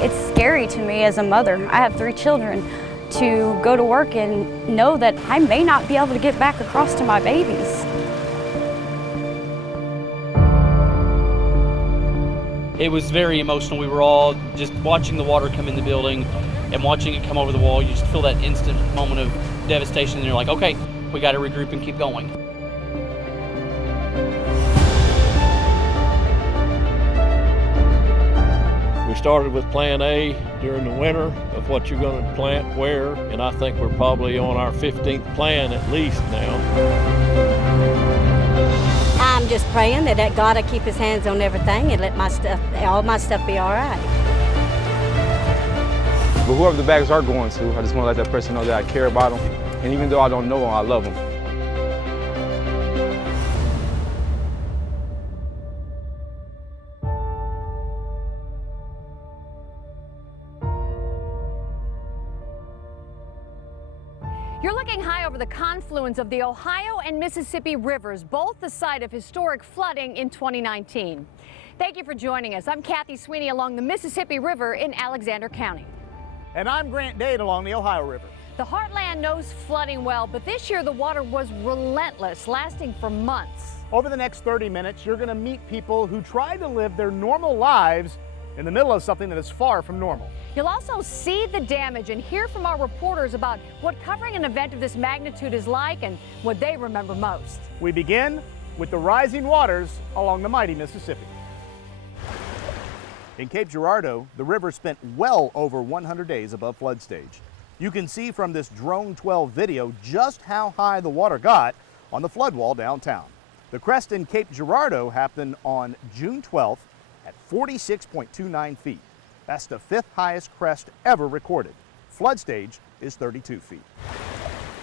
It's scary to me as a mother. I have 3 children, to go to work and know that I may not be able to get back across to my babies. It was very emotional. We were all just watching the water come in the building and watching it come over the wall. You just feel that instant moment of devastation and you're like, okay, we got to regroup and keep going. We started with plan A during the winter of what you're going to plant where, and I think we're probably on our 15th plan at least now. I'm just praying that God will keep his hands on everything and let all my stuff be all right. But whoever the bags are going to, I just want to let that person know that I care about them. And even though I don't know them, I love them. You're looking high over the confluence of the Ohio and Mississippi rivers, both the site of historic flooding in 2019. Thank you for joining us. I'm Kathy Sweeney along the Mississippi River in Alexander County. And I'm Grant Dade along the Ohio River. The Heartland knows flooding well, but this year the water was relentless, lasting for months. Over the next 30 minutes, you're going to meet people who try to live their normal lives in the middle of something that is far from normal. You'll also see the damage and hear from our reporters about what covering an event of this magnitude is like and what they remember most. We begin with the rising waters along the mighty Mississippi. In Cape Girardeau, the river spent well over 100 days above flood stage. You can see from this Drone 12 video just how high the water got on the flood wall downtown. The crest in Cape Girardeau happened on June 12th at 46.29 feet. That's the 5th highest crest ever recorded. Flood stage is 32 feet.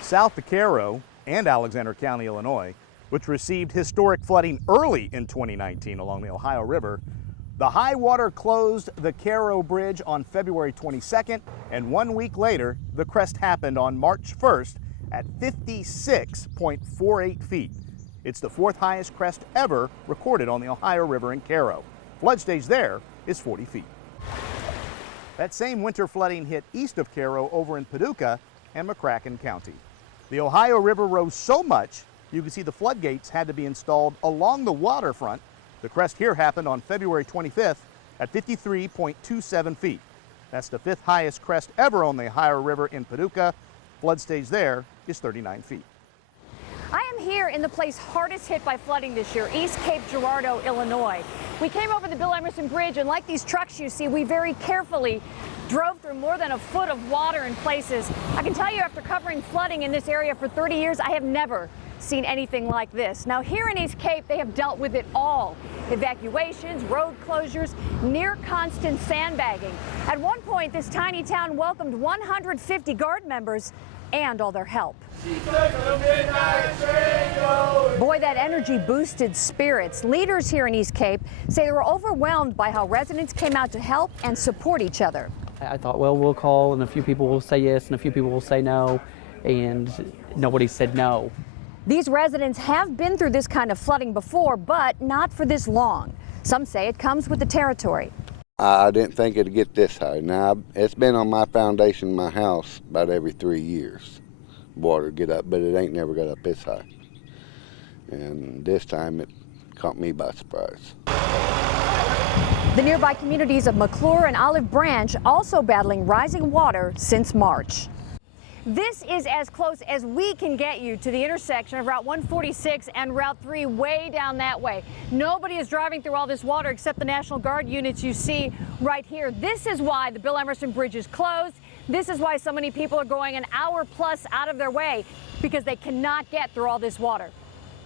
South of Cairo and Alexander County, Illinois, which received historic flooding early in 2019 along the Ohio River, the high water closed the Cairo Bridge on February 22nd, and 1 week later, the crest happened on March 1st at 56.48 feet. It's the 4th highest crest ever recorded on the Ohio River in Cairo. Flood stage there is 40 feet. That same winter flooding hit east of Cairo over in Paducah and McCracken County. The Ohio River rose so much, you can see the floodgates had to be installed along the waterfront. The crest here happened on February 25th at 53.27 feet. That's the 5th highest crest ever on the Ohio River in Paducah. Flood stage there is 39 feet. I am here in the place hardest hit by flooding this year, East Cape Girardeau, Illinois. We came over the Bill Emerson Bridge, and like these trucks you see, we very carefully drove through more than a foot of water in places. I can tell you, after covering flooding in this area for 30 years, I have never seen anything like this. Now, here in East Cape, they have dealt with it all. Evacuations, road closures, near constant sandbagging. At one point, this tiny town welcomed 150 Guard members and all their help. Boy, that energy boosted spirits. Leaders here in East Cape say they were overwhelmed by how residents came out to help and support each other. I thought, well, we'll call and a few people will say yes and a few people will say no, and nobody said no. These residents have been through this kind of flooding before, but not for this long. Some say it comes with the territory. I didn't think it'd get this high. Now, it's been on my foundation in my house about every 3 years. Water get up, but it ain't never got up this high. And this time it caught me by surprise. The nearby communities of McClure and Olive Branch also battling rising water since March. This is as close as we can get you to the intersection of Route 146 and Route 3 way down that way. Nobody is driving through all this water except the National Guard units you see right here. This is why the Bill Emerson Bridge is closed. This is why so many people are going an hour plus out of their way, because they cannot get through all this water.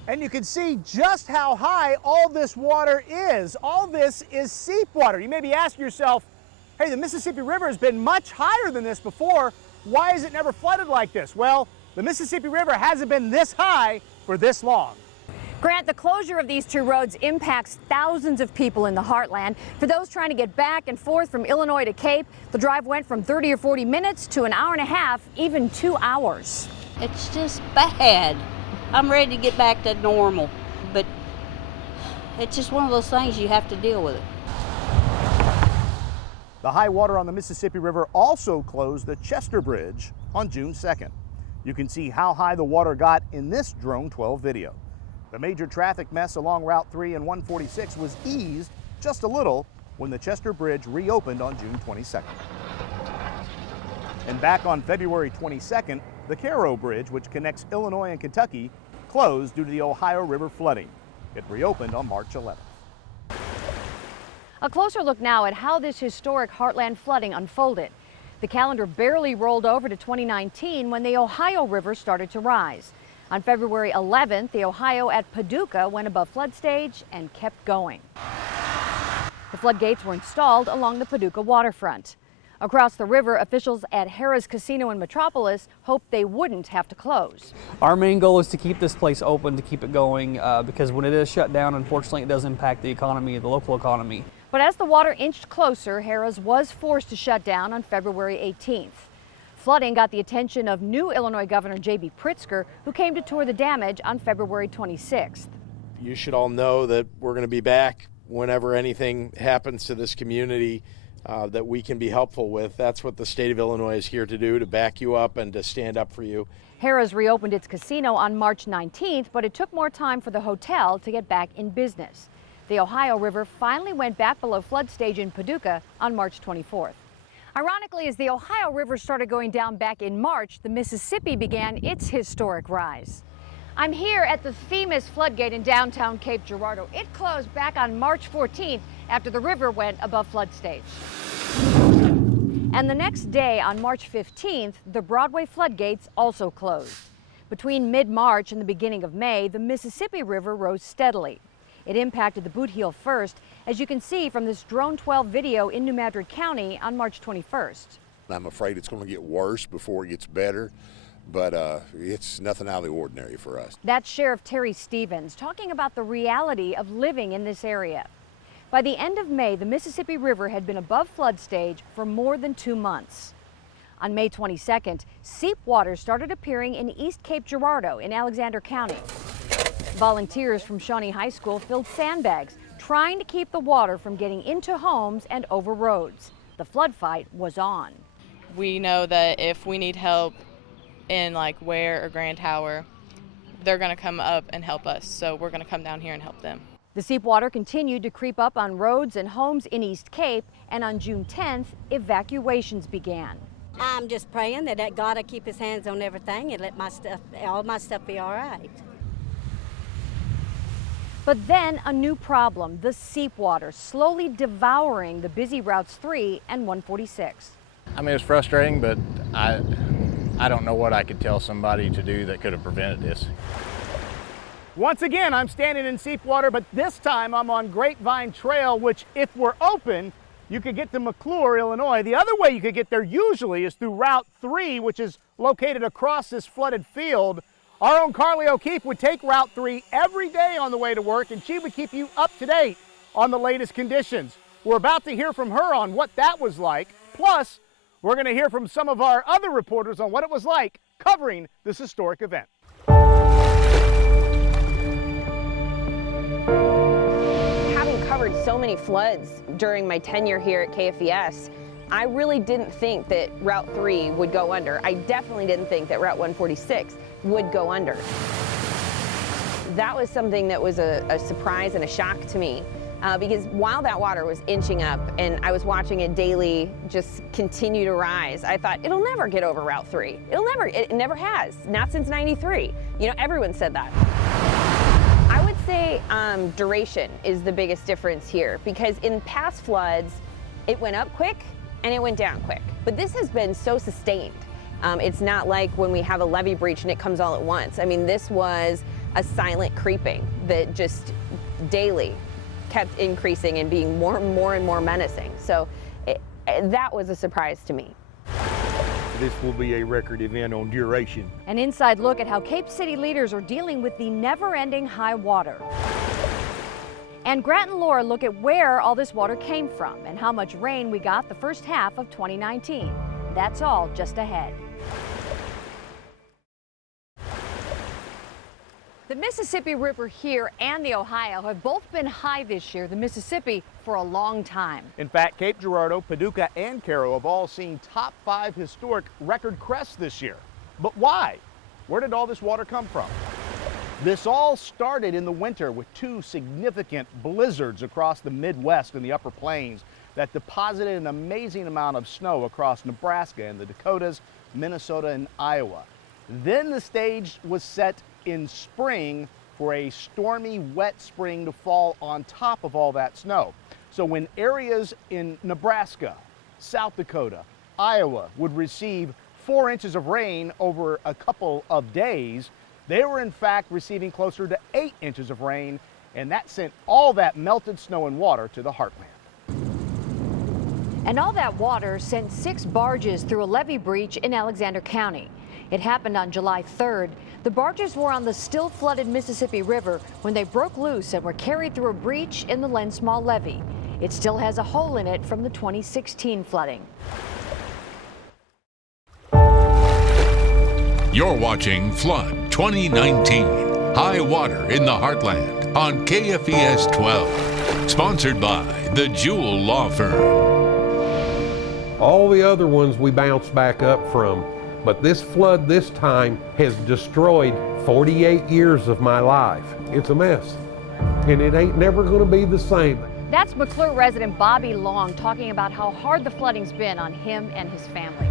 And you can see just how high all this water is. All this is seep water. You may be asking yourself, hey, the Mississippi River has been much higher than this before. Why is it never flooded like this? Well, the Mississippi River hasn't been this high for this long. Grant, the closure of these 2 roads impacts thousands of people in the Heartland. For those trying to get back and forth from Illinois to Cape, the drive went from 30 or 40 minutes to an hour and a half, even 2 hours. It's just bad. I'm ready to get back to normal, but it's just one of those things, you have to deal with it. The high water on the Mississippi River also closed the Chester Bridge on June 2nd. You can see how high the water got in this Drone 12 video. The major traffic mess along Route 3 and 146 was eased just a little when the Chester Bridge reopened on June 22nd. And back on February 22nd, the Cairo Bridge, which connects Illinois and Kentucky, closed due to the Ohio River flooding. It reopened on March 11th. A closer look now at how this historic Heartland flooding unfolded. The calendar barely rolled over to 2019 when the Ohio River started to rise. On February 11th, the Ohio at Paducah went above flood stage and kept going. The floodgates were installed along the Paducah waterfront. Across the river, officials at Harrah's Casino in Metropolis hoped they wouldn't have to close. Our main goal is to keep this place open, to keep it going, because when it is shut down, unfortunately, it does impact the economy, the local economy. But as the water inched closer, Harrah's was forced to shut down on February 18th. Flooding got the attention of new Illinois Governor J.B. Pritzker, who came to tour the damage on February 26th. You should all know that we're going to be back whenever anything happens to this community that we can be helpful with. That's what the state of Illinois is here to do, to back you up and to stand up for you. Harrah's reopened its casino on March 19th, but it took more time for the hotel to get back in business. The Ohio River finally went back below flood stage in Paducah on March 24th. Ironically, as the Ohio River started going down back in March, the Mississippi began its historic rise. I'm here at the famous floodgate in downtown Cape Girardeau. It closed back on March 14th after the river went above flood stage. And the next day, on March 15th, the Broadway floodgates also closed. Between mid-March and the beginning of May, the Mississippi River rose steadily. It impacted the Boot Heel first, as you can see from this Drone 12 video in New Madrid County on March 21st. I'm afraid it's going to get worse before it gets better, but it's nothing out of the ordinary for us. That's Sheriff Terry Stevens talking about the reality of living in this area. By the end of May, the Mississippi River had been above flood stage for more than 2 months. On May 22nd, seep water started appearing in East Cape Girardeau in Alexander County. Volunteers from Shawnee High School filled sandbags, trying to keep the water from getting into homes and over roads. The flood fight was on. We know that if we need help in like Ware or Grand Tower, they're going to come up and help us. So we're going to come down here and help them. The seep water continued to creep up on roads and homes in East Cape, and on June 10th, evacuations began. I'm just praying that God will keep his hands on everything and let all my stuff be all right. But then a new problem, the seep water slowly devouring the busy routes 3 and 146. I mean, it's frustrating, but I don't know what I could tell somebody to do that could have prevented this. Once again, I'm standing in seep water, but this time I'm on Grapevine Trail, which if we're open, you could get to McClure, Illinois. The other way you could get there usually is through Route 3, which is located across this flooded field. Our own Carly O'Keefe would take Route 3 every day on the way to work, and she would keep you up to date on the latest conditions. We're about to hear from her on what that was like. Plus, we're going to hear from some of our other reporters on what it was like covering this historic event. Having covered so many floods during my tenure here at Kfvs, I really didn't think that Route 3 would go under. I definitely didn't think that Route 146 would go under. That was something that was a surprise and a shock to me, because while that water was inching up and I was watching it daily just continue to rise, I thought it'll never get over Route 3. It never has, not since '93. You know, everyone said that. I would say duration is the biggest difference here, because in past floods, it went up quick and it went down quick. But this has been so sustained. It's not like when we have a levee breach and it comes all at once. I mean, this was a silent creeping that just daily kept increasing and being more and more menacing. So that was a surprise to me. This will be a record event on duration. An inside look at how Cape City leaders are dealing with the never-ending high water. And Grant and Laura look at where all this water came from and how much rain we got the first half of 2019. That's all just ahead. The Mississippi River here and the Ohio have both been high this year, the Mississippi, for a long time. In fact, Cape Girardeau, Paducah, and Cairo have all seen top 5 historic record crests this year. But why? Where did all this water come from? This all started in the winter with 2 significant blizzards across the Midwest and the Upper Plains that deposited an amazing amount of snow across Nebraska and the Dakotas, Minnesota, and Iowa. Then the stage was set in spring for a stormy, wet spring to fall on top of all that snow. So when areas in Nebraska, South Dakota, Iowa would receive 4 inches of rain over a couple of days, they were in fact receiving closer to 8 inches of rain, and that sent all that melted snow and water to the Heartland. And all that water sent 6 barges through a levee breach in Alexander County. It happened on July 3rd. The barges were on the still flooded Mississippi River when they broke loose and were carried through a breach in the Len Small levee. It still has a hole in it from the 2016 flooding. You're watching Flood 2019, High Water in the Heartland on Kfvs 12, sponsored by the Jewel Law Firm. All the other ones we bounced back up from, but this flood this time has destroyed 48 years of my life. It's a mess, and it ain't never gonna be the same. That's McClure resident Bobby Long talking about how hard the flooding's been on him and his family.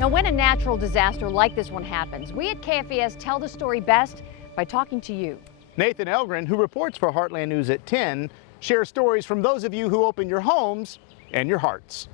Now, when a natural disaster like this one happens, we at KFVS tell the story best by talking to you. Nathan Elgren, who reports for Heartland News at 10, shares stories from those of you who open your homes and your hearts.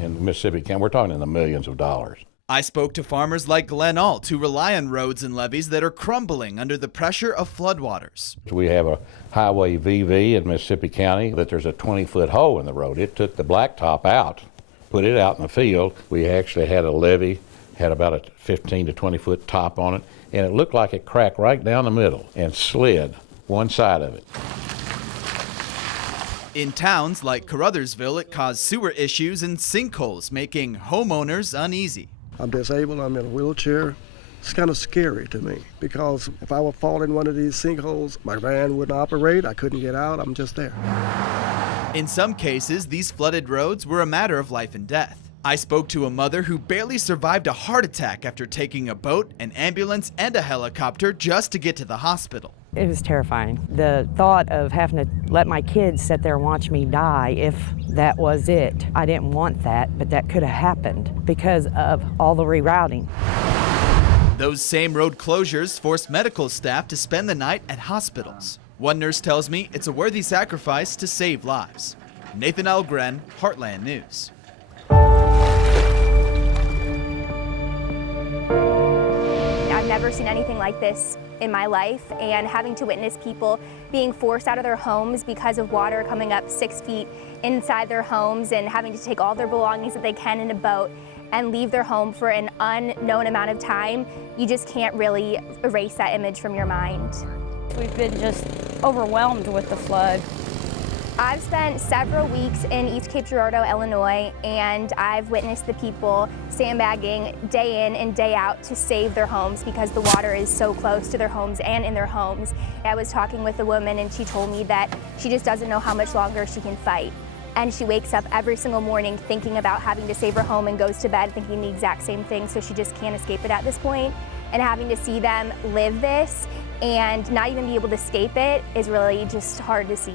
In Mississippi, we're talking in the millions of dollars. I spoke to farmers like Glenn Alt who rely on roads and levees that are crumbling under the pressure of floodwaters. We have a highway VV in Mississippi County that there's a 20-foot hole in the road. It took the blacktop out, put it out in the field. We actually had a levee, had about a 15 to 20-foot top on it, and it looked like it cracked right down the middle and slid one side of it. In towns like Caruthersville, it caused sewer issues and sinkholes, making homeowners uneasy. I'm disabled, I'm in a wheelchair. It's kind of scary to me because if I would fall in one of these sinkholes, my van wouldn't operate, I couldn't get out, I'm just there. In some cases, these flooded roads were a matter of life and death. I spoke to a mother who barely survived a heart attack after taking a boat, an ambulance, and a helicopter just to get to the hospital. It was terrifying. The thought of having to let my kids sit there and watch me die, if that was it. I didn't want that, but that could have happened because of all the rerouting. Those same road closures forced medical staff to spend the night at hospitals. One nurse tells me it's a worthy sacrifice to save lives. Nathan Elgren, Heartland News. I've never seen anything like this in my life, and having to witness people being forced out of their homes because of water coming up 6 feet inside their homes and having to take all their belongings that they can in a boat and leave their home for an unknown amount of time, you just can't really erase that image from your mind. We've been just overwhelmed with the flood. I've spent several weeks in East Cape Girardeau, Illinois, and I've witnessed the people sandbagging day in and day out to save their homes because the water is so close to their homes and in their homes. I was talking with a woman and she told me that she just doesn't know how much longer she can fight. And she wakes up every single morning thinking about having to save her home and goes to bed thinking the exact same thing, so she just can't escape it at this point. And having to see them live this and not even be able to escape it is really just hard to see.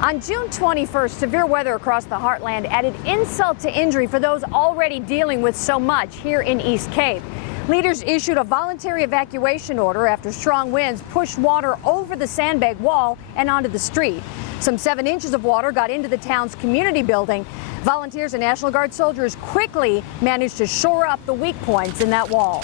On June 21st, severe weather across the Heartland added insult to injury for those already dealing with so much here in East Cape. Leaders issued a voluntary evacuation order after strong winds pushed water over the sandbag wall and onto the street. Some 7 inches of water got into the town's community building. Volunteers and National Guard soldiers quickly managed to shore up the weak points in that wall.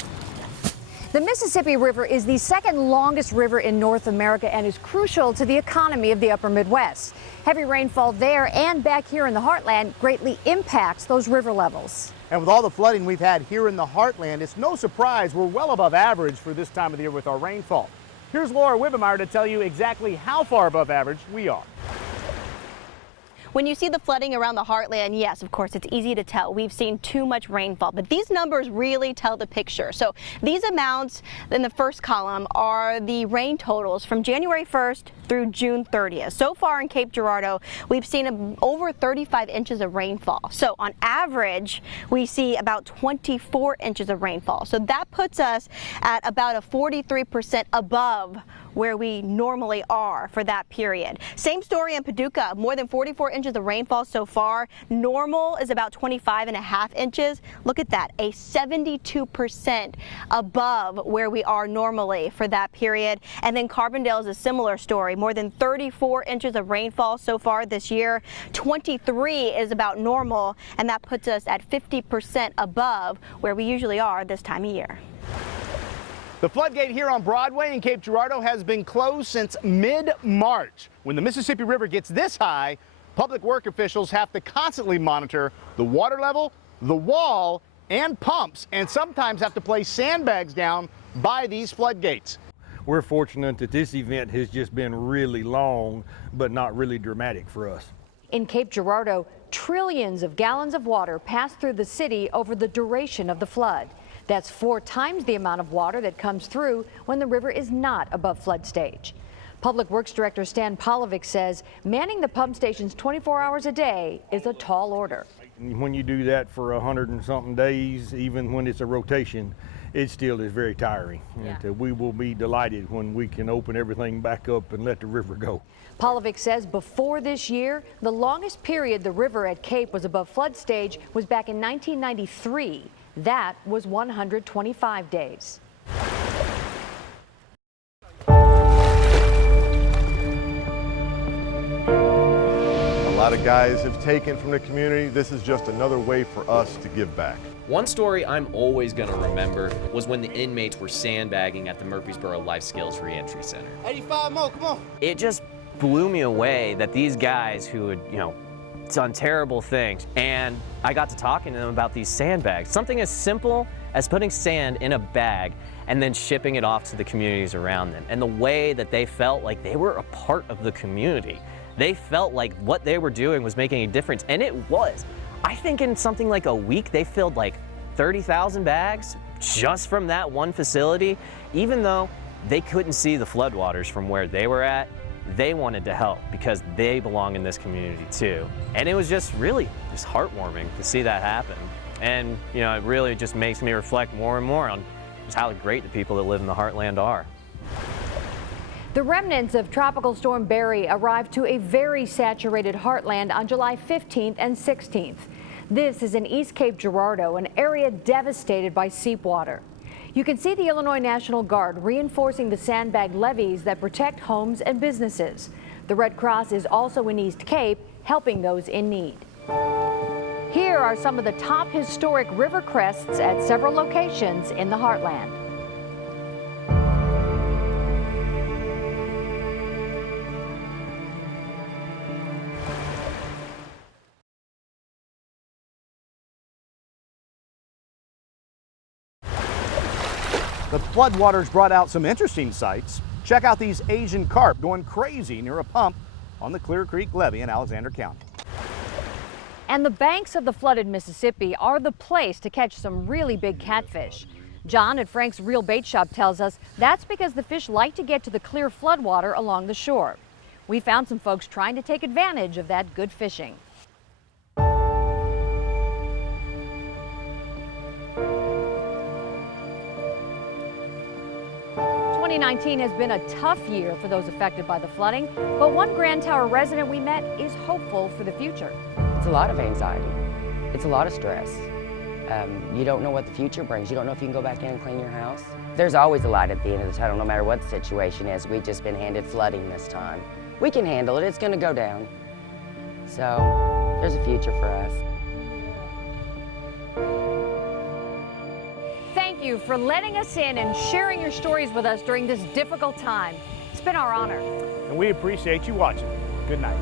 The Mississippi River is the second longest river in North America and is crucial to the economy of the upper Midwest. Heavy rainfall there and back here in the Heartland greatly impacts those river levels. And with all the flooding we've had here in the Heartland, it's no surprise we're well above average for this time of the year with our rainfall. Here's Laura Wibbemeyer to tell you exactly how far above average we are. When you see the flooding around the Heartland, yes, of course, it's easy to tell. We've seen too much rainfall, but these numbers really tell the picture. So these amounts in the first column are the rain totals from January 1st through June 30th. So far in Cape Girardeau, we've seen over 35 inches of rainfall. So on average, we see about 24 inches of rainfall. So that puts us at about a 43% above where we normally are for that period. Same story in Paducah, more than 44 inches of rainfall so far. Normal is about 25.5 inches. Look at that, a 72% above where we are normally for that period. And then Carbondale is a similar story, more than 34 inches of rainfall so far this year. 23 is about normal, and that puts us at 50% above where we usually are this time of year. The floodgate here on Broadway in Cape Girardeau has been closed since mid-March. When the Mississippi River gets this high, public work officials have to constantly monitor the water level, the wall, and pumps, and sometimes have to place sandbags down by these floodgates. We're fortunate that this event has just been really long, but not really dramatic for us. In Cape Girardeau, trillions of gallons of water passed through the city over the duration of the flood. That's 4 times the amount of water that comes through when the river is not above flood stage. Public Works Director Stan Polovic says manning the pump stations 24 hours a day is a tall order. When you do that for 100 and something days, even when it's a rotation, it still is very tiring. Yeah. And we will be delighted when we can open everything back up and let the river go. Polovic says before this year, the longest period the river at Cape was above flood stage was back in 1993. That was 125 days. A lot of guys have taken from the community. This is just another way for us to give back. One story I'm always going to remember was when the inmates were sandbagging at the Murfreesboro Life Skills Reentry Center. 85 more, come on. It just blew me away that these guys who had, done terrible things, and I got to talking to them about these sandbags. Something as simple as putting sand in a bag and then shipping it off to the communities around them. And the way that they felt like they were a part of the community. They felt like what they were doing was making a difference, and it was. I think in something like a week, they filled like 30,000 bags just from that one facility. Even though they couldn't see the floodwaters from where they were at, they wanted to help because they belong in this community too. And it was just really just heartwarming to see that happen. And it really just makes me reflect more and more on just how great the people that live in the Heartland are. The remnants of Tropical Storm Barry arrived to a very saturated Heartland on July 15th and 16th. This is in East Cape Girardeau, an area devastated by seep water. You can see the Illinois National Guard reinforcing the sandbag levees that protect homes and businesses. The Red Cross is also in East Cape, helping those in need. Here are some of the top historic river crests at several locations in the Heartland. The floodwaters brought out some interesting sights. Check out these Asian carp going crazy near a pump on the Clear Creek Levee in Alexander County. And the banks of the flooded Mississippi are the place to catch some really big catfish. John at Frank's Real Bait Shop tells us that's because the fish like to get to the clear floodwater along the shore. We found some folks trying to take advantage of that good fishing. 2019 has been a tough year for those affected by the flooding, but one Grand Tower resident we met is hopeful for the future. It's a lot of anxiety. It's a lot of stress. You don't know what the future brings. You don't know if you can go back in and clean your house. There's always a light at the end of the tunnel, no matter what the situation is. We've just been handed flooding this time. We can handle it. It's going to go down. So there's a future for us. Thank you for letting us in and sharing your stories with us during this difficult time. It's been our honor. And we appreciate you watching. Good night.